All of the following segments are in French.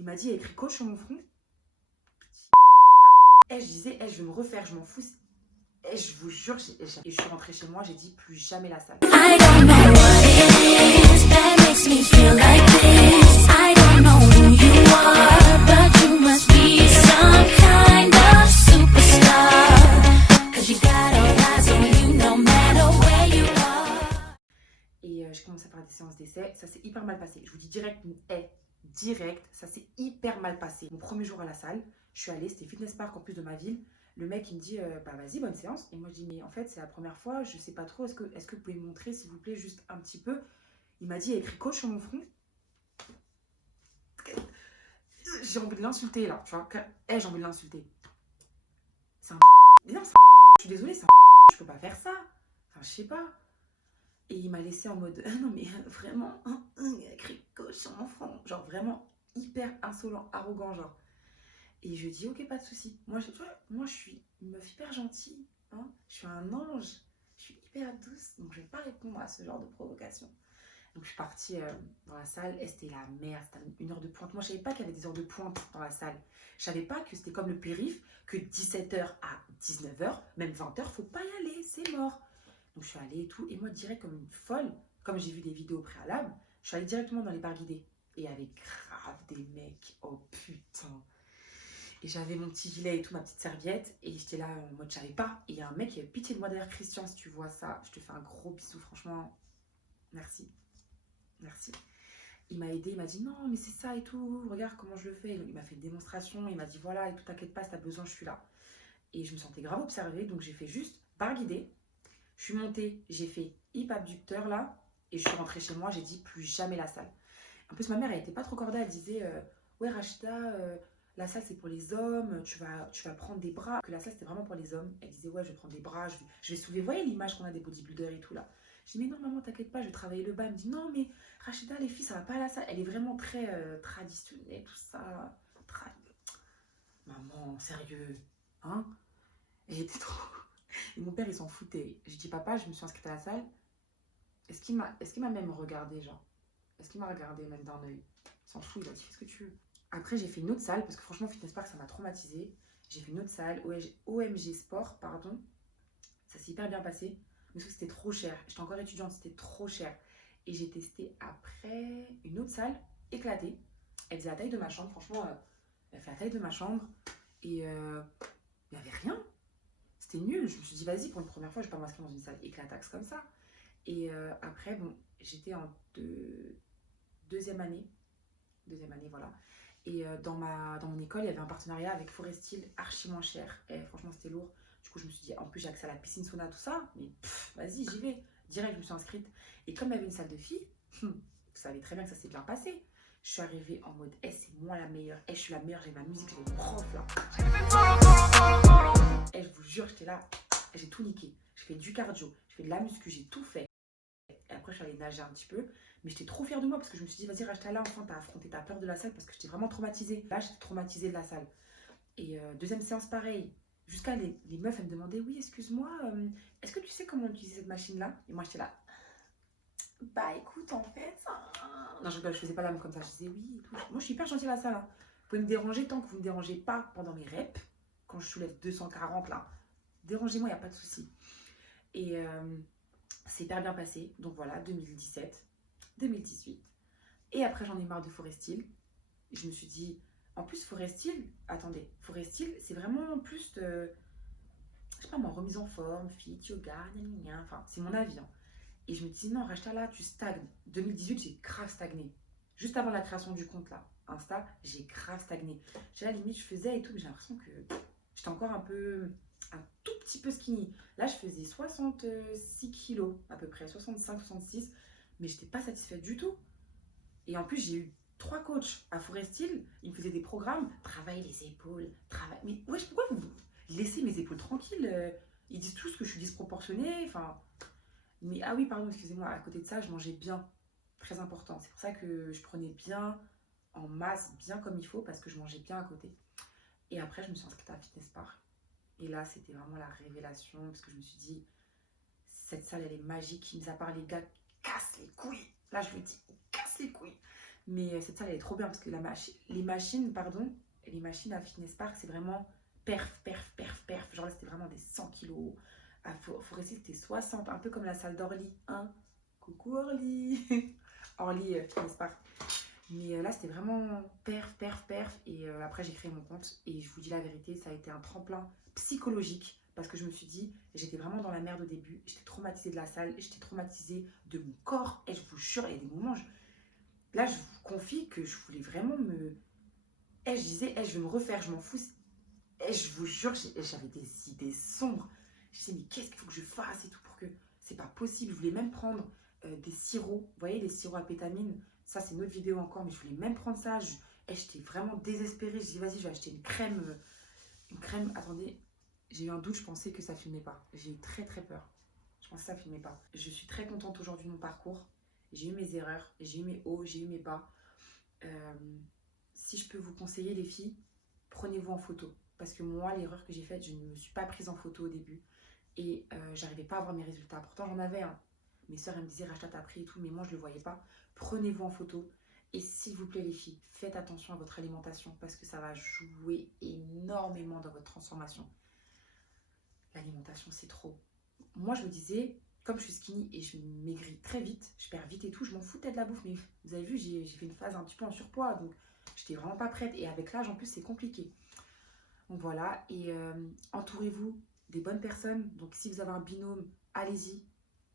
Il m'a dit, il y a écrit coach sur mon front. Je disais, je vais me refaire, je m'en fous. Je vous jure, et je suis rentrée chez moi, j'ai dit plus jamais la salle. I don't know what it is that makes me feel like this. I don't know who you are, but you must be some kind of superstar. 'Cause you got all eyes on you no matter where you are. Et je commence à faire des séances d'essai, ça s'est hyper mal passé. Je vous dis direct, direct, ça s'est hyper mal passé. Mon premier jour à la salle, je suis allée, c'était Fitness Park en plus de ma ville. Le mec il me dit bah vas-y bonne séance, et moi je dis mais en fait c'est la première fois, je sais pas trop, est-ce que vous pouvez me montrer s'il vous plaît juste un petit peu. Il m'a dit il y a écrit coach sur mon front. J'ai envie de l'insulter là, tu vois, j'ai envie de l'insulter. C'est un non, c'est je suis désolée, c'est un je peux pas faire ça, enfin je sais pas. Et il m'a laissé en mode non mais vraiment il y a écrit coach sur mon front, genre vraiment hyper insolent, arrogant genre. Et je dis ok, pas de souci. Moi je suis une meuf hyper gentille, hein, je suis un ange, je suis hyper douce, donc je vais pas répondre à ce genre de provocation. Donc je suis partie dans la salle, et c'était la merde, c'était une heure de pointe. Moi je savais pas qu'il y avait des heures de pointe dans la salle. Je savais pas que c'était comme le périph', que 17h à 19h, même 20h, faut pas y aller, c'est mort. Donc je suis allée et tout, et moi direct comme une folle, comme j'ai vu des vidéos préalables, je suis allée directement dans les bars guidés. Et il y avait grave des mecs, oh putain. Et j'avais mon petit gilet et tout, ma petite serviette. Et j'étais là en mode, je savais pas. Et il y a un mec qui avait pitié de moi derrière. Christian, si tu vois ça, je te fais un gros bisou, franchement. Merci. Merci. Il m'a aidé, il m'a dit non, mais c'est ça et tout. Regarde comment je le fais. Il m'a fait une démonstration. Il m'a dit voilà, et tout, t'inquiète pas, si t'as besoin, je suis là. Et je me sentais grave observée. Donc j'ai fait juste bar guidé. Je suis montée, j'ai fait hip abducteur là. Et je suis rentrée chez moi, j'ai dit plus jamais la salle. En plus, ma mère, elle était pas trop cordée. Elle disait ouais, Rachida. La salle c'est pour les hommes, tu vas prendre des bras. Que la salle c'était vraiment pour les hommes. Elle disait ouais je vais prendre des bras, je vais soulever. Vous voyez l'image qu'on a des bodybuilders et tout là. Je dis mais non maman t'inquiète pas, je vais travailler le bas. Elle me dit non mais Rachida les filles ça va pas à la salle. Elle est vraiment très traditionnelle tout ça. Maman sérieux hein. Elle était trop... Et mon père il s'en foutait. Je dis papa je me suis inscrite à la salle. Est-ce qu'il m'a même regardé genre. Est-ce qu'il m'a regardé même d'un œil. Il s'en fout, il a dit fais ce que tu veux. Après, j'ai fait une autre salle, parce que franchement, Fitness Park, ça m'a traumatisée. J'ai fait une autre salle, OMG Sport, pardon. Ça s'est hyper bien passé, mais sauf que c'était trop cher. J'étais encore étudiante, c'était trop cher. Et j'ai testé après une autre salle, éclatée. Elle faisait la taille de ma chambre, franchement, elle fait la taille de ma chambre. Et il n'y avait rien. C'était nul. Je me suis dit, vas-y, pour une première fois, je ne vais pas m'inscrire dans une salle éclataxe comme ça. Et après, bon, j'étais en deuxième année. Deuxième année, voilà. Et dans mon école, il y avait un partenariat avec Forestil, archi moins cher. Et franchement, c'était lourd. Du coup, je me suis dit, en plus, j'ai accès à la piscine sauna, tout ça. Mais vas-y, j'y vais. Direct, je me suis inscrite. Et comme il y avait une salle de filles, vous savez très bien que ça s'est bien passé. Je suis arrivée en mode, c'est moi la meilleure. Je suis la meilleure, j'ai ma musique, j'ai les profs là. Je vous jure, j'étais là, j'ai tout niqué. Je fais du cardio, je fais de la muscu, j'ai tout fait. Et après, je suis allée nager un petit peu. Mais j'étais trop fière de moi parce que je me suis dit, vas-y, Rachida, là, enfin, t'as affronté ta peur de la salle parce que j'étais vraiment traumatisée. Là, j'étais traumatisée de la salle. Et deuxième séance, pareil. Jusqu'à les meufs, elles me demandaient, oui, excuse-moi, est-ce que tu sais comment utiliser cette machine-là? Et moi, j'étais là, bah écoute, en fait. Non, je faisais pas l'âme comme ça. Je disais oui et tout. Moi, je suis hyper gentille à la salle. Hein. Vous pouvez me déranger tant que vous ne me dérangez pas pendant mes reps. Quand je soulève 240, là, dérangez-moi, il n'y a pas de souci. Et c'est hyper bien passé. Donc voilà, 2017. 2018. Et après, j'en ai marre de Forestil. Je me suis dit, en plus, Forestil, attendez, Forestil, c'est vraiment plus de, je sais pas moi, remise en forme, fit, yoga, enfin, c'est mon avis. Hein. Et je me dis, non, Rachida, là, tu stagnes. 2018, j'ai grave stagné. Juste avant la création du compte, là, Insta, j'ai grave stagné. J'ai la limite, je faisais et tout, mais j'ai l'impression que j'étais encore un tout petit peu skinny. Là, je faisais 66 kilos, à peu près, 65, 66. Mais je n'étais pas satisfaite du tout. Et en plus, j'ai eu 3 coachs à Forestil. Ils me faisaient des programmes. Travaille les épaules. Mais wesh, pourquoi vous laissez mes épaules tranquilles? Ils disent tous que je suis disproportionnée. Enfin, mais ah oui, pardon, excusez-moi. À côté de ça, je mangeais bien. Très important. C'est pour ça que je prenais bien en masse, bien comme il faut, parce que je mangeais bien à côté. Et après, je me suis inscrite à Fitness Park. Et là, c'était vraiment la révélation. Parce que je me suis dit, cette salle, elle est magique. Mis à part les gars casse les couilles. Là, je le dis, casse les couilles. Mais cette salle, elle est trop bien parce que les machines à Fitness Park, c'est vraiment perf. Genre là, c'était vraiment des 100 kilos. À Forestier, c'était 60, un peu comme la salle d'Orly. Hein, coucou Orly. Orly Fitness Park. Mais là, c'était vraiment perf. Et après, j'ai créé mon compte. Et je vous dis la vérité, ça a été un tremplin psychologique. Parce que je me suis dit, j'étais vraiment dans la merde au début. J'étais traumatisée de la salle. J'étais traumatisée de mon corps. Et je vous jure, il y a des moments, là, je vous confie que je voulais vraiment me... je disais, je vais me refaire, je m'en fous. Je vous jure, j'avais des idées sombres. Je disais, mais qu'est-ce qu'il faut que je fasse et tout pour que... C'est pas possible. Je voulais même prendre des sirops. Vous voyez, les sirops à pétamine. Ça, c'est une autre vidéo encore, mais je voulais même prendre ça. J'étais vraiment désespérée. Je dis, vas-y, je vais acheter une crème. Attendez, j'ai eu un doute, je pensais que ça filmait pas. J'ai eu très peur. Je pensais que ça filmait pas. Je suis très contente aujourd'hui de mon parcours. J'ai eu mes erreurs, j'ai eu mes hauts, j'ai eu mes bas. Si je peux vous conseiller, les filles, prenez-vous en photo. Parce que moi, l'erreur que j'ai faite, je ne me suis pas prise en photo au début. Et j'arrivais pas à voir mes résultats. Pourtant, j'en avais un. Mes soeurs, elles me disaient, Rachta, t'as pris et tout, mais moi, je le voyais pas. Prenez-vous en photo. Et s'il vous plaît, les filles, faites attention à votre alimentation parce que ça va jouer énormément dans votre transformation. L'alimentation, c'est trop. Moi, je me disais, comme je suis skinny et je maigris très vite, je perds vite et tout, je m'en foutais de la bouffe. Mais vous avez vu, j'ai fait une phase un petit peu en surpoids, donc j'étais vraiment pas prête. Et avec l'âge, en plus, c'est compliqué. Donc voilà, et entourez-vous des bonnes personnes. Donc si vous avez un binôme, allez-y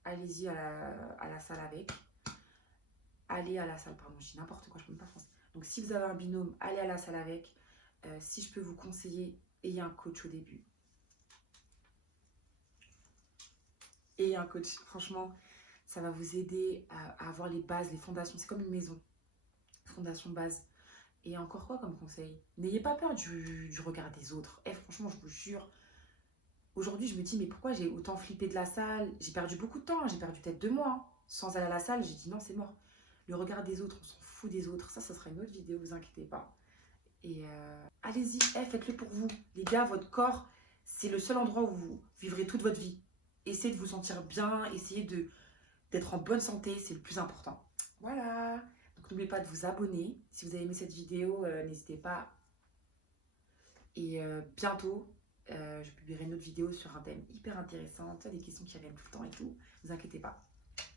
à la salle avec. Allez à la salle, pardon, je dis n'importe quoi, je ne peux pas français. Donc si vous avez un binôme, allez à la salle avec. Si je peux vous conseiller, ayez un coach au début. Ayez un coach, franchement, ça va vous aider à avoir les bases, les fondations. C'est comme une maison, fondation base. Et encore quoi comme conseil? N'ayez pas peur du regard des autres. Franchement, je vous jure, aujourd'hui, je me dis, mais pourquoi j'ai autant flippé de la salle? J'ai perdu beaucoup de temps, hein. J'ai perdu peut-être 2 mois. Hein. Sans aller à la salle, j'ai dit non, c'est mort. Le regard des autres, on s'en fout des autres. Ça sera une autre vidéo, vous inquiétez pas. Et allez-y, faites-le pour vous. Les gars, votre corps, c'est le seul endroit où vous vivrez toute votre vie. Essayez de vous sentir bien, essayez d'être en bonne santé, c'est le plus important. Voilà. Donc n'oubliez pas de vous abonner. Si vous avez aimé cette vidéo, n'hésitez pas. Et bientôt, je publierai une autre vidéo sur un thème hyper intéressant. Tu as des questions qui reviennent tout le temps et tout. Ne vous inquiétez pas.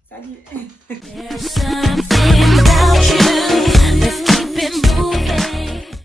Salut. There's something about you. Let's keep it moving.